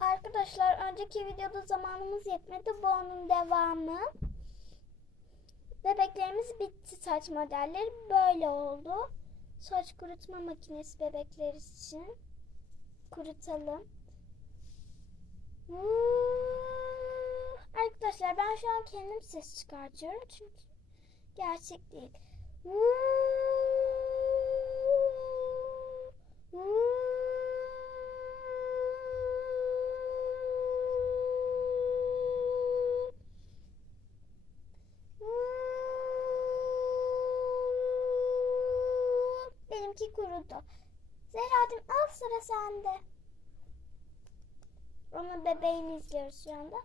Arkadaşlar önceki videoda zamanımız yetmedi. Bu onun devamı. Bebeklerimiz bitti saç modelleri. Böyle oldu. Saç kurutma makinesi bebekler için. Kurutalım. Vuuu. Arkadaşlar ben şu an kendim ses çıkartıyorum. Çünkü gerçek değil. Benimki kurudu. Zerradim al sıra sende. Onun bebeğini izliyoruz şu anda.